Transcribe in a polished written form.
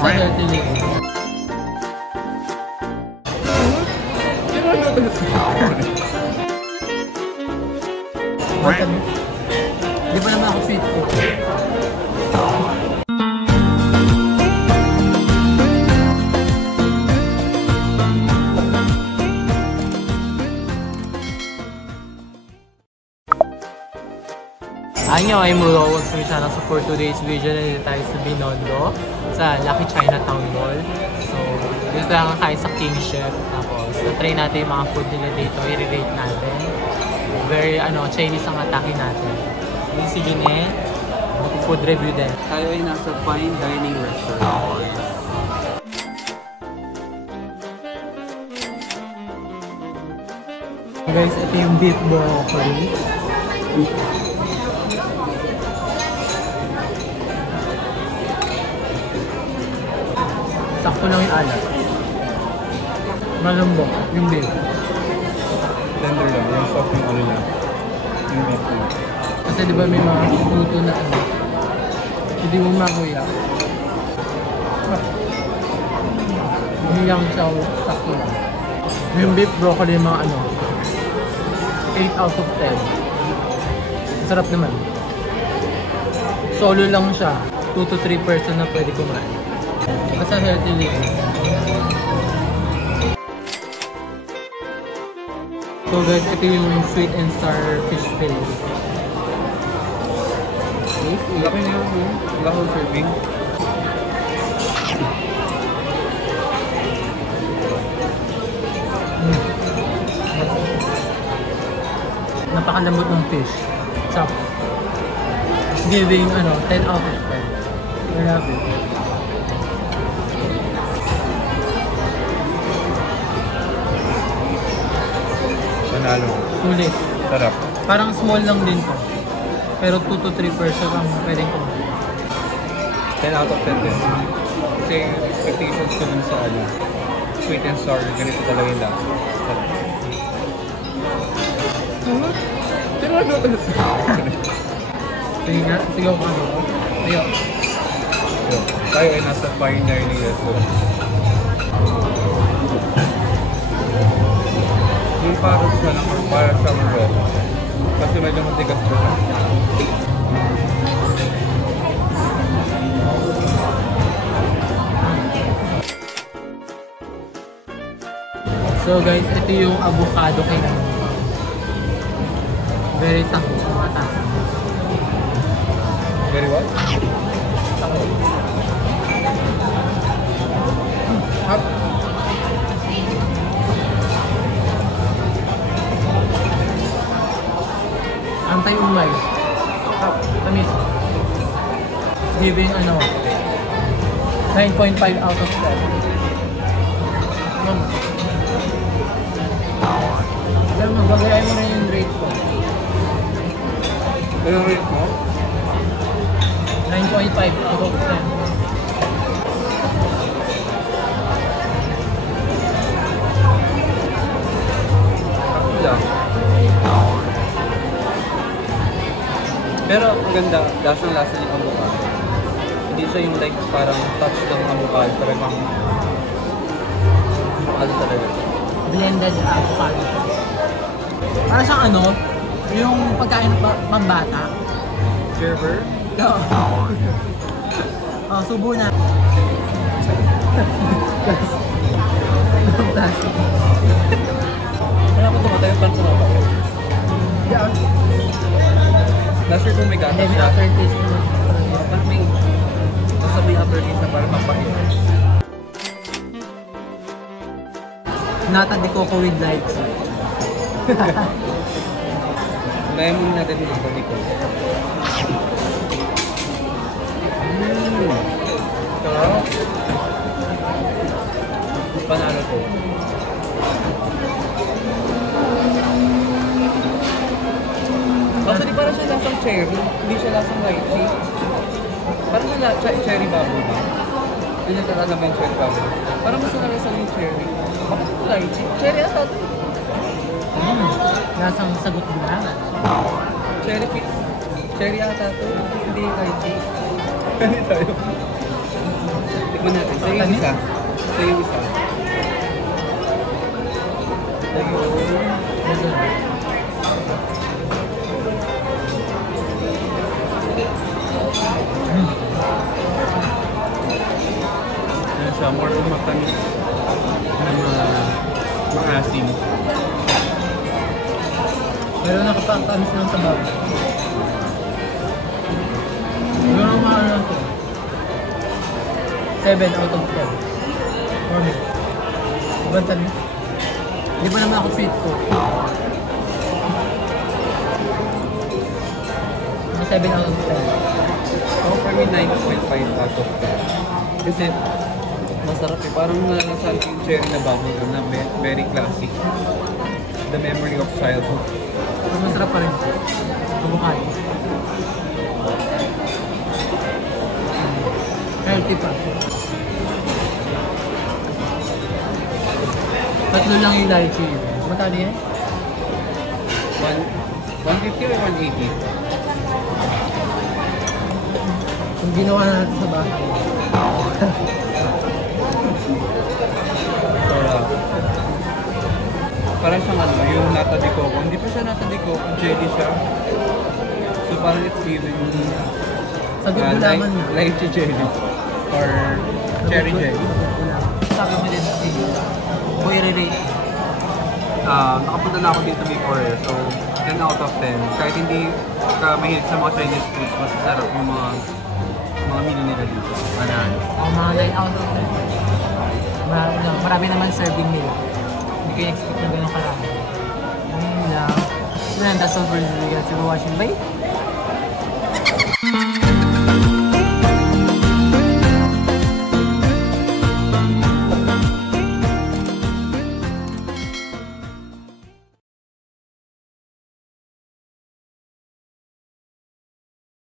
Nasa healthy living. Di pa naman ako sweet po. Anyo, I'm Ro. Welcome to my channel. So for today's video, nandito tayo sa Binondo, sa Lucky Chinatown Mall. So, dito tayo kakain sa King Chef. Tapos, na-try natin yung mga food nila dito. I-rate natin. Very, Chinese ang atake natin. Yung si Gine, food review din. Tayo ay nasa fine dining restaurant. Guys, ito yung beef broccoli. Sakto lang yung alat. Malambok yung beef. Tender lang, yung soft yung ano lang. Yung beef mo. Kasi diba may mga luto na hindi mo makuya. Hindi lang siya sakto lang. Yung beef broccoli yung mga 8 out of 10. Sarap naman. Solo lang siya. 2 to 3 person na pwede kumain. Basta healthy living. So guys, ito yung sweet and sour fish fillet. Laki na yun. Laki yung serving. Napakalambot ng fish. Chop. Giving 10 out of 10. I love it. Manalo. Sulit. Sarap. Parang small lang din to. Pero 2 to 3 person ang pwedeng kumain. 10 out of 10 din. Kasi expectations ko dun sa sweet and sour. Ganito talaga yung lasa. Sarap. Sige nga, sigaw ka ano. Ayaw. Tayo ay nasa fine dining restaurant. Yung parang siya lang or para sa raw. Kasi medyo matigas ko siya. So guys, ito yung avocado kay very taho ang mata. Very what? Taho. Hap. Antay-umay. Hap. Tamis. Giving 9.5 out of 10. Pero magbagayan mo na yung rate ko. Ano yung rate mo? 9.5 out of 10. Ako lang. Pero ang ganda, lasang-lasa yung avocado. Hindi siya yung like parang touch ng avocado. Talagang avocado talaga. Blended avocado. Para siyang yung pagkain ng pambata. Gerber? Oh, subo na. Plastic. Kaya ako tumatay yung pansa na ba? Yeah. Not sure kung may gatas May siya. aftertaste naman. Parang may masabi aftertaste na parang mapahit. Nata de coco with light. Kaya muna natin dito sa likod. Sarap. Panalo ko. Actually, parang siya lasang cherry. Hindi siya lasang lychee. Parang siya cherry bubble ba? Hindi niya talaga naman yung cherry bubble. Parang mas nalasan yung cherry. Bakit lychee? Cherry ata ito. Lasang sagot bilang. Cherry fix. Cherry ata ito. Hindi lychee. Hindi tayo. Tikman natin. Sa yung isa. Sa yung isa. Yan siya, more on matamis na maasim. Pero nakapangtamis ng sabaw. Siguro maano lang to. 7 out of 10. For me. Ibang tamis. Hindi pa naman ako sweet ko. 7 out of 10. So for me, 9.5 out of 10. Kasi masarap eh. Parang nalasahan ko yung cherry na bubble na very classic. The memory of childhood. Pero masarap pa rin. Subukan. Healthy pa. Tatlo lang yung lychee. Magkano yan? 150 or 180? Kung ginawa natin sa bahay. Sarap. Parang siyang ano, yung nata de coco. Hindi pa siya nata de coco, jelly siya. So parang it's even Sagot mo naman. lychee jelly. Or cherry jelly. Sabi mo din sa video. Boy, re-rate. Nakapunta na ako dito before eh. So 10 out of 10. Kahit hindi ka mahilig sa mga Chinese foods, masasarap yung mga menu nila dito. Ano? Mga 9 out of 10. Marami naman serving nila. Hindi kayo expect na gano'ng karami. Ayun lang. So, that's all for this video. Thanks for watching. Bye!